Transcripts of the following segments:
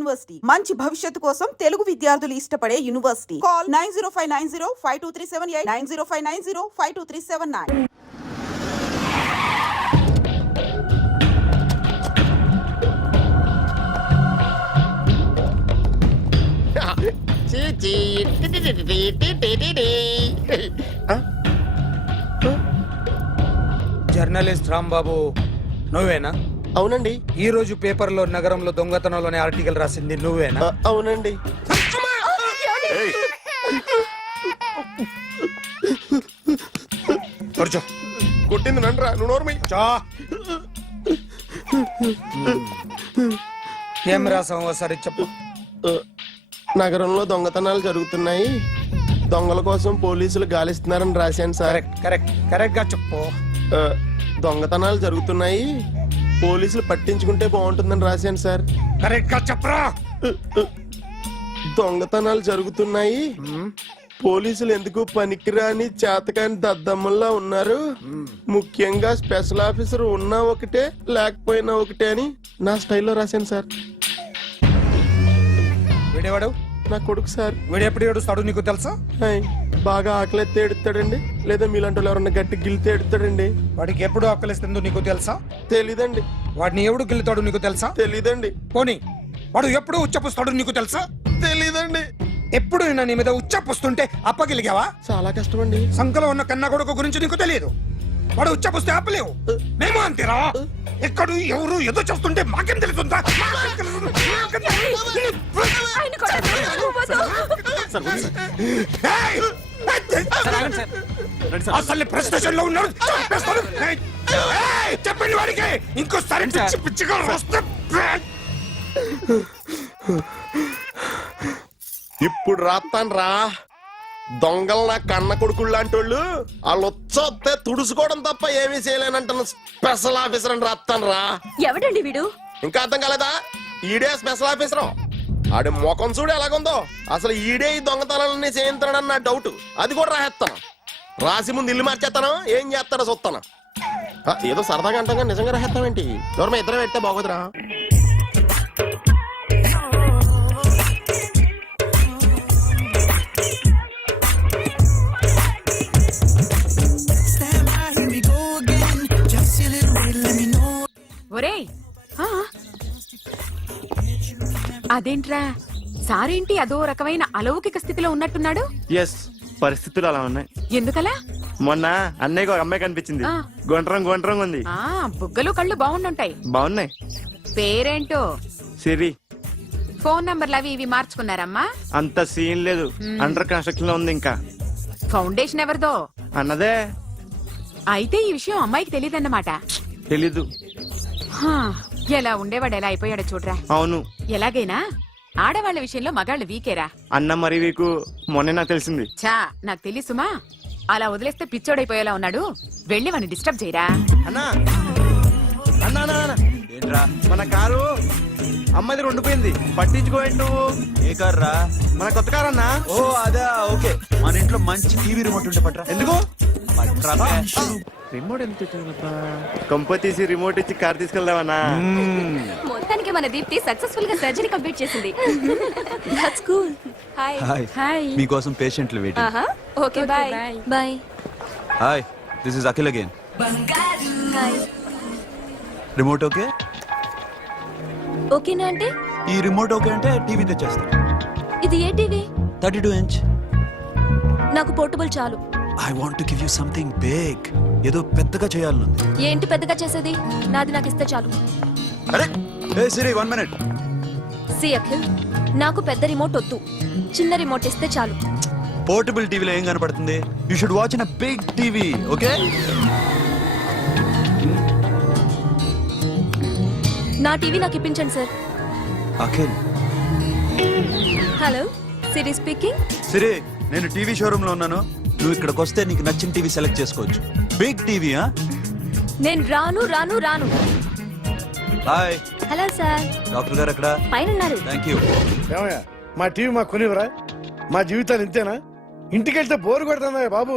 University మంచి భవిష్యత్తు కోసం తెలుగు విద్యార్థులు ఇష్టపడే యూనివర్సిటీ. కాల్ 9059052378 9059052379. జర్నలిస్ట్ రాంబాబు నువ్వేనా? అవునండి. ఈ రోజు పేపర్లో నగరంలో దొంగతనంలోనే ఆర్టికల్ రాసింది నువ్వేనా? అవునండి. కూర్చో. కొట్టింది నండ్రా, నువ్వు నోర్మై. ఏం రాసావు ఒకసారి చెప్పు. నగరంలో దొంగతనాలు జరుగుతున్నాయి, దొంగల కోసం పోలీసులు గాలిస్తున్నారని రాశాను సార్. కరెక్ట్ గా చెప్పు. దొంగతనాలు జరుగుతున్నాయి, పోలీసులు పట్టించుకుంటే బాగుంటుందని రాశాను సార్. కరెక్ట్ గా చెప్పరా. దొంగతనాలు జరుగుతున్నాయి, పోలీసులు ఎందుకు పనికిరాని చేతకాని దద్దమ్మల్లా ఉన్నారు, ముఖ్యంగా స్పెషల్ ఆఫీసర్ ఉన్నా ఒకటే లేకపోయినా ఒకటే అని నా స్టైల్లో రాశాను సార్. వీడేవాడు? నా కొడుకు సార్. వీడు ఎప్పుడు ఏడుస్తాడు నీకు తెలుసా? బాగా ఆకలిస్తే ఏడుస్తాడండి, లేదా మీలాంటి వాళ్ళు ఎవరన్నా గట్టి గిల్లితే ఏడుస్తాడండి. వాడికి ఎప్పుడు ఆకలిస్తుందో నీకు తెలుసా? తెలీదండి. వాడిని ఎవడు గిల్లుతాడు నీకు తెలుసా? తెలీదండి. పోనీ వాడు ఎప్పుడు ఉచ్చపుస్తాడు నీకు తెలుసా? తెలీదండి. ఎప్పుడు నేను నీ మీద ఉచ్చపుస్తుంటే అప్పగిలిగావా? చాలా కష్టం అండి. సంకలో ఉన్న కన్న కొడుకు గురించి నీకు తెలియదు. వాడు ఉచ్చపుస్తే ఆపలేవు. మేము అంతేరా. ఎక్కడు ఎవరు ఏదో చేస్తుంటే మాకేం తెలుస్తుందా? అసలు ప్రెస్ స్టేషన్ లో ఉన్నాడు. చెప్పండి వాడికి ఇంకోసారి పిచ్చిగా వస్తే. ఇప్పుడు రాస్తాను రా. దొంగలు నా కన్న కొడుకులు లాంటి వాళ్ళు వాళ్ళు వచ్చొస్తే తుడుచుకోవడం తప్ప ఏమీ చేయలేనంటున్న స్పెషల్ ఆఫీసర్ అని రాస్తాను రా. ఎవడండి వీడు? ఇంకా అర్థం కాలేదా? ఈడే స్పెషల్ ఆఫీసర్. ఆడి ముఖం చూడు ఎలాగుందో. అసలు ఈడే ఈ దొంగతనాలన్నీ చేయించాడని నా డౌట్. అది కూడా రాసేస్తాను. రాసి ముందు ఇల్లు మార్చేస్తాను, ఏం చేస్తాడో చూస్తాను. ఏదో సరదాగా అంటాం, నిజంగా రాసేస్తామేంటి? ఎవరు ఇద్దరం పెడితే బాగోదురా. ఒరేయ్, అదేంట్రా సారేంటి అదో రకమైన అలౌకిక స్థితిలో ఉన్నట్టున్నాడు? ఎస్, పరిస్థితులు అలా ఉన్నాయి. ఎందుకలా? మొన్న అన్నయ్యకు ఒక అమ్మాయి కనిపించింది. గుండ్రం ఉంది. బుగ్గలు కళ్ళు బాగుండుంటాయి. బాగున్నాయి. పేరేంటో? సిరి. ఫోన్ నంబర్లు అవి ఇవి మార్చుకున్నారమ్మా? అంత సీన్ లేదు, అండర్ కన్స్ట్రక్షన్ లో ఉంది. ఇంకా ఫౌండేషన్ ఎవరిదో అన్నదే. అయితే ఈ విషయం అమ్మాయికి తెలియదన్నమాట. తెలీదు. ఎలా ఉండేవాడు ఎలా అయిపోయాడో చూడరా. అవును. ఎలాగైనా ఆడవాళ్ల విషయంలో మగాళ్ళు వీకేరా. అన్న మరి వీకు మొన్నే నాకు తెలిసింది. చా, నాకు తెలుసుమా. అలా వదిలేస్తే పిచ్చోడైపోయేలా ఉన్నాడు. వెళ్ళి వాడిని డిస్టర్బ్ చేయరా. అన్నా ఏంట్రా, మన కారు అమ్మాయిది ఉండిపోయింది, పట్టించుకోండి నువ్వు. ఏ కార్ రా? మన కొత్త కారు అన్నా. ఓ అదా, ఓకే. మన ఇంట్లో మంచి టీవీ రిమోట్ ఉంటే పట్రా. ఎందుకు? రిమోట్ ఎంత కంప తీసి రిమోట్ ఇచ్చి కార్ తీసుకెళ్దామన్నా. మొత్తానికి మన దీప్తి సక్సెస్ఫుల్ గా సర్జరీ కంప్లీట్ చేసింది. That's cool. హాయ్. హాయ్. మీకోసం పేషెంట్లు waiting. Okay, bye. Bye. Hi, this is Akhil again. Hi. Remote okay? ఓకేనా అంటే? ఈ రిమోట్ ఓకే అంటే టీవీ తెచ్చేస్తా. ఇది ఏ టీవీ? 32 inch. నాకు పోర్టబుల్ చాలు. I want to give you something big. ఏదో పెద్దగా చేయాలనుంది. ఏంటి పెద్దగా చేసేది? నాది నాకు ఇస్తే చాలు. అరే ఏ సిరి, 1 minute. సి అఖిల్, నాకు పెద్ద రిమోట్ వద్దు, చిన్న రిమోట్ ఇస్తే చాలు. పోర్టబుల్ టీవీలో ఏం కనపడుతుంది? You should watch in a big TV, okay? నా టీవీ నాకు ఇప్పించండి sir. Akhil. Hello, Siri speaking. Siri, నేను టీవీ షోరూమ్ లో ఉన్నాను. నువ్వు ఇక్కడికి వస్తే నీకు నచ్చిన టీవీ సెలెక్ట్ చేసుకోవచ్చు. Big TV. నేను రాను. హాయ్. Hello sir. డాక్టర్ గారు ఎక్కడ? పైన ఉన్నారు. థాంక్యూ. ఏమయ్యా, మా టీవీ మాకు కొనివరా? మా జీవితాలు ఇంతేనా? ఇంటికెళ్తే బోరు కొడుతుందా బాబు?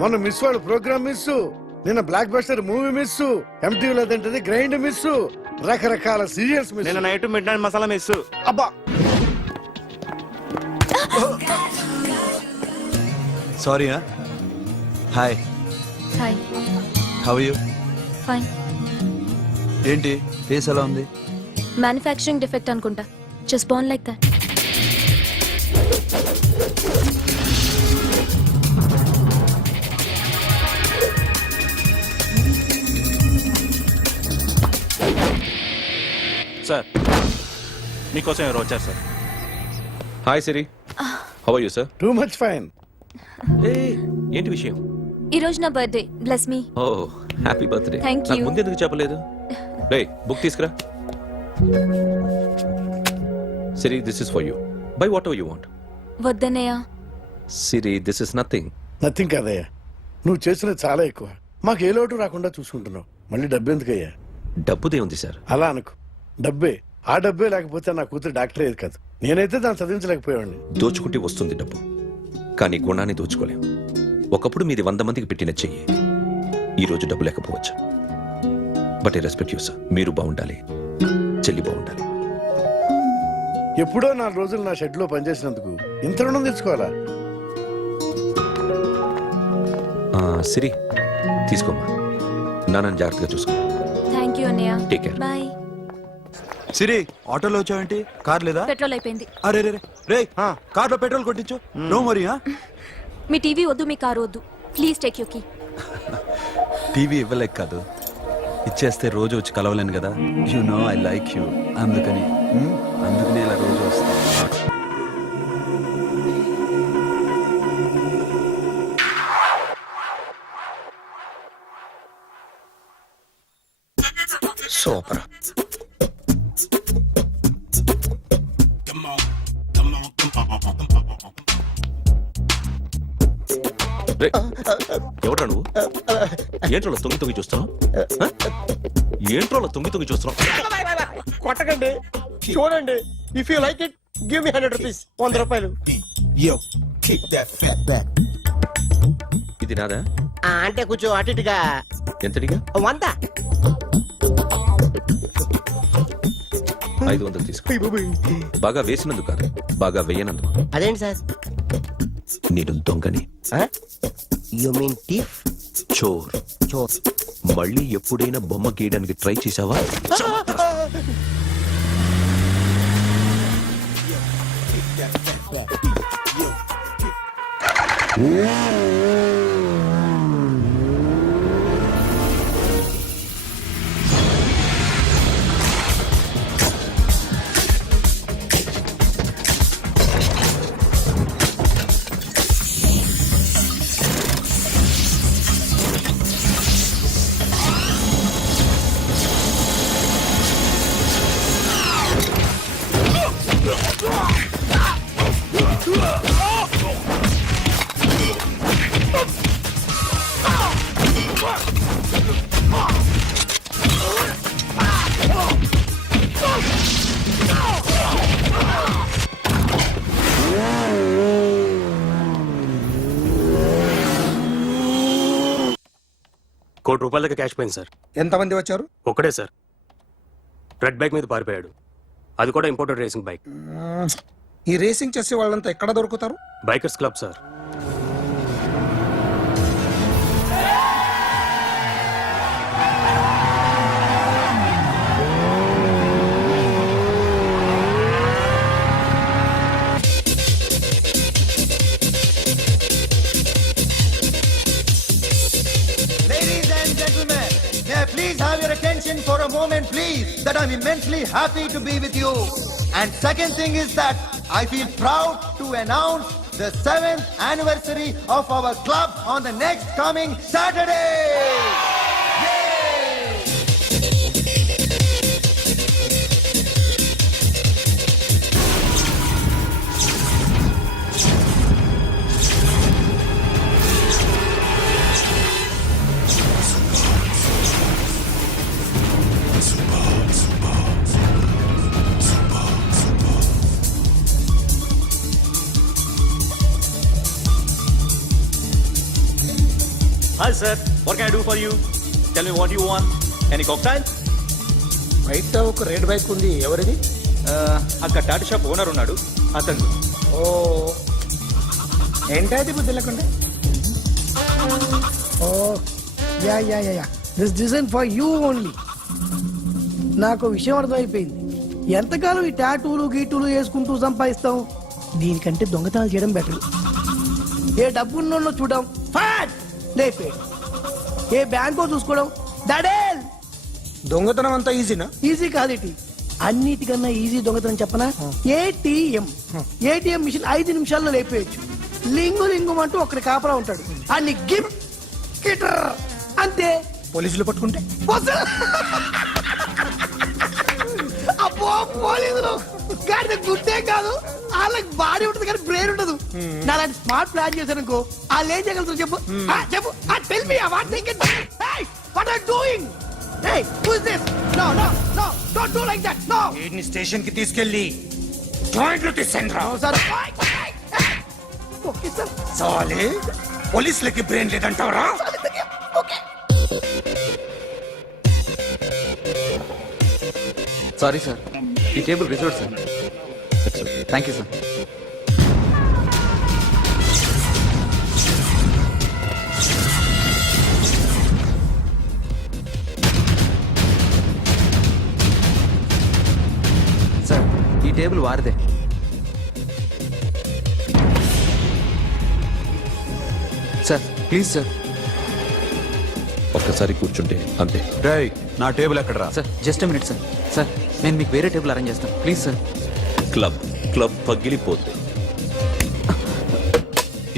మొన్న మిస్ వాళ్ళు ప్రోగ్రామ్ మిస్, నిన్న బ్లాక్ బస్టర్ మూవీ మిస్, ఎంటీవీలో తింటది గ్రైండ్ మిస్, రకరకాల సీరియల్స్ మిస్. నేను night midnight masala miss. అబ్బా sorry hi hi how you fine. ఏంటి ఫేస్ ఎలా ఉంది? మ్యానుఫ్యాక్చరింగ్ డిఫెక్ట్ అనుకుంటా. Just born like that. Sir మీకోసం ఎవరు వచ్చారు sir? Hi Siri how are you sir? Too much fine. ఏంటి విషయం? ఈ రోజు నా birthday. Bless me. Oh happy birthday. Thank నాకు you. ముందు ఎందుకు చెప్పలేదు? రే బుక్ తీసుకురా. Siri this is for you. Buy whatever you want. వద్దన్నయ్య. Siri this is nothing. Nothing కాదయ్యా, నువ్వు చేసినది చాలా ఎక్కువ. మాకు ఏ లోటు రాకుండా చూసుకుంటున్నావు. మళ్ళీ డబ్బు ఎందుకయ్యా? డబ్బుదే ఉంది సార్. అలా అనుకో, డబ్బే. ఆ డబ్బే లేకపోతే నా కూతురు డాక్టర్ అయ్యేది కాదు. నేనైతే దాన్ని చదివించలేకపోయాడిని. దోచుకుంటే వస్తుంది డబ్బు, కానీ గుణాన్ని దోచుకోలేం. ఒకప్పుడు మీది 100 మందికి పెట్టిన చెయ్యి, ఈ రోజు డబ్బు లేకపోవచ్చు. But I respect you sir. మీరు బాగుండాలి, చెల్లి బాగుండాలి. ఎప్పుడో 4 రోజులు నా షెడ్ లో పనిచేసినందుకు ఇంత రుణం తెచ్చుకోవాలా? సిరి తీసుకోమ్మా, నాన్నని జాగ్రత్తగా చూసుకో. థ్యాంక్ యూ అన్నయ్య. Take care. బాయ్. సిరి ఆటోలో వచ్చావేంటి? కార్ లేదా? పెట్రోల్ అయిపోయింది. అరే రే రే కార్లో పెట్రోల్ కొట్టించు. నో మరి మీ టీవీ వద్దు, మీ కారు వద్దు. Please take you key. TV ఇవ్వలేక కాదు, ఇచ్చేస్తే రోజు వచ్చి కలవలేను కదా. You know I like you. అందుకని ఇలా రోజు వస్తాను. సూపర్. రే ఎవడ్రా నువ్వు? ఏంట్రోలో తొంగి తొంగి చూస్తున్నావు? ఏంట్రోలో తొంగి తొంగి చూస్తున్నావు? కొట్టకండి, చూడండి. If you like it give me 100 rupees. 100 రూపాయలు. ఇది నాదా? అంటే కొంచెం అటు ఇటుగా. ఎంతడిగా? 100. 500 తీసుకో. బాగా వేసినందుకు కాదు, బాగా వేయనందుకు. అదేంటి సార్? నేను దొంగని. You mean thief? చోర్. చోర్. మళ్ళీ ఎప్పుడైనా బొమ్మ గీయడానికి ట్రై చేసావా? ₹1 కోటి క్యాష్ పోయింది సార్. ఎంతమంది వచ్చారు? ఒక్కడే సార్. రెడ్ బైక్ మీద పారిపోయాడు. అది కూడా ఇంపోర్టెడ్ రేసింగ్ బైక్. ఈ రేసింగ్ చేసే వాళ్ళంతా ఎక్కడ దొరుకుతారు? Bikers club sir. Ladies and gentlemen, may I please have your attention for a moment, please, that I'm immensely happy to be with you. And second thing is that I feel proud to announce the 7th anniversary of our club on the next coming Saturday. Yay! Hi sir, what can I do for you? Tell me what you want. Any cocktail? బయట ఒక red bike ఉంది, ఎవరిది? అక్కడ Tata shop owner ఉన్నాడు అతను. ఓ ఏంటది బుద్ధి లేకుండా? Oh yeah yeah yeah yeah this design for you only. నాకు విషయం అర్థమైపోయింది. ఎంతకాలం ఈ టాటూలు గీటూలు వేసుకుంటూ సంపాదిస్తాం? దీనికంటే దొంగతనాలు చేయడం బెటర్. ఏ డబ్బున్నోళ్ళు చూడడం ఫాట్ లేపే, ఏ బ్యాంకో చూసుకోవడం దడేల్. దొంగతనం అంతా ఈజీనా? ఈజీ కాదేటి, అన్నిటికన్నా ఈజీ దొంగతనం చెప్పనా? ఏటీఎం మిషన్ 5 నిమిషాల్లో లేపేయచ్చు. లింగు లింగు అంటూ ఒకటి కాపలా ఉంటాడు, అన్ని గిమ్ గిటర్ అంతే. పోలీసులు పట్టుకుంటే? అబ్బో పోలీసులు గాడి గుట్టే కాదు, వాళ్ళకి బాడీ ఉంటుంది కానీ బ్రెయిన్ ఉండదు. నా లాంటి స్మార్ట్ ప్లాన్ చేశానుకో వాళ్ళు ఏం చేయగలుగుతారు చెప్పు? చెప్పు, tell me what they can. What are doing? Hey, who is this? No, no, no, don't do like that. No. వీడిని స్టేషన్ కి తీసుకెళ్ళి జాయింట్లు తీసేయండిరా. No, sir. Okay, sir. సాలే పోలీసులకి బ్రెయిన్ లేదంటావరా? Okay. సారీ సార్, ఈ table reserve sir. Thank you sir. Sir ఈ table వారిదే. Sir please sir. ఒక్కసారి కూర్చుంటే అంతే. రేయ్, నా టేబుల్ ఎక్కడరా? Sir just minute sir. Sir నేను మీకు వేరే టేబుల్ అరేంజ్ చేస్తాను ప్లీజ్ సార్. క్లబ్ క్లబ్ పగిలిపోద్ది.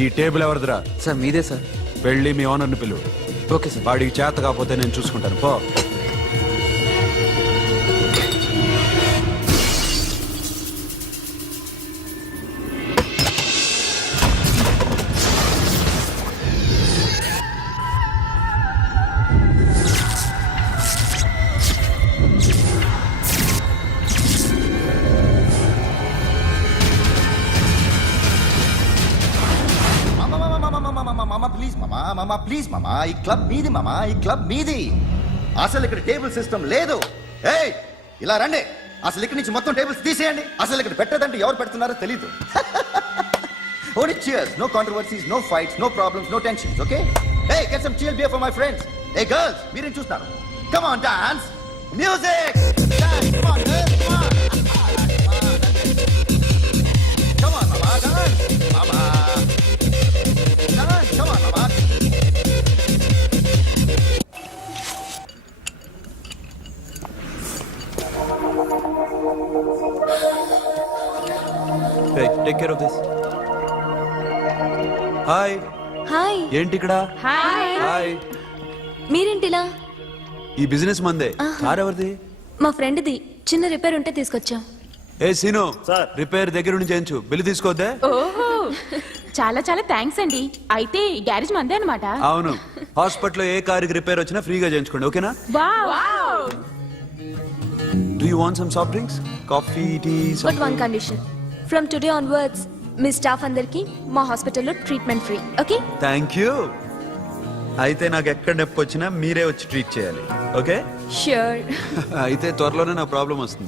ఈ టేబుల్ ఎవరిదిరా? సార్ మీదే సార్. వెళ్ళి మీ ఓనర్ని పిలువు. Okay sir. వాడికి చేత కాకపోతే నేను చూసుకుంటాను, పో. ప్లీజ్ మామా, ఈ క్లబ్ మీది మామా, ఈ క్లబ్ మీది. అసలు ఇక్కడ టేబుల్ సిస్టమ్ లేదు. ఏయ్ ఇలా రండి, అసలు ఇక్కడ నుంచి మొత్తం టేబుల్స్ తీసేయండి. అసలు ఇక్కడ పెట్టదంటే ఎవరు పెడుతున్నారో తెలీదు. Only cheers, no controversies, no fights, no problems, no tensions, okay? Hey, get some chill beer for my friends. Hey girls, మీరేం చూస్తున్నారు? Come on, dance. Music. Dance, come on, girls, come on. Come on, mama, dance. Mama. Dance, come on, mama. Take care of this. Hi. Hi. ఏంటి ఇక్కడ? Hi. మీరేంటిలా? ఈ business మందే. Car ఎవరిది? మా ఫ్రెండ్ది చిన్న repair ఉంటే తీసుకొచ్చాం. ఏ సీను, రిపేర్ దగ్గర నుండి చేయించు, బిల్లు తీసుకోవద్దే. ఓహో చాలా చాలా థ్యాంక్స్ అండి. అయితే ఈ గ్యారేజ్ మందే అన్నమాట. అవును, హాస్పిటల్లో ఏ కారుకి రిపేర్ వచ్చినా ఫ్రీగా చేయించుకోండి, ఓకేనా? Wow. Do you want some soft drinks, coffee, tea? But one condition, from today onwards మీ స్టాఫ్ అందరికి మా హాస్పిటల్లో treatment free, okay? Thank you. అయితే నాకు ఎక్కడ నొప్పి వచ్చినా మీరే వచ్చి ట్రీట్ చేయాలి, ఓకే? ష్యూర్. అయితే త్వరలోనే నా ప్రాబ్లం వస్తుంది.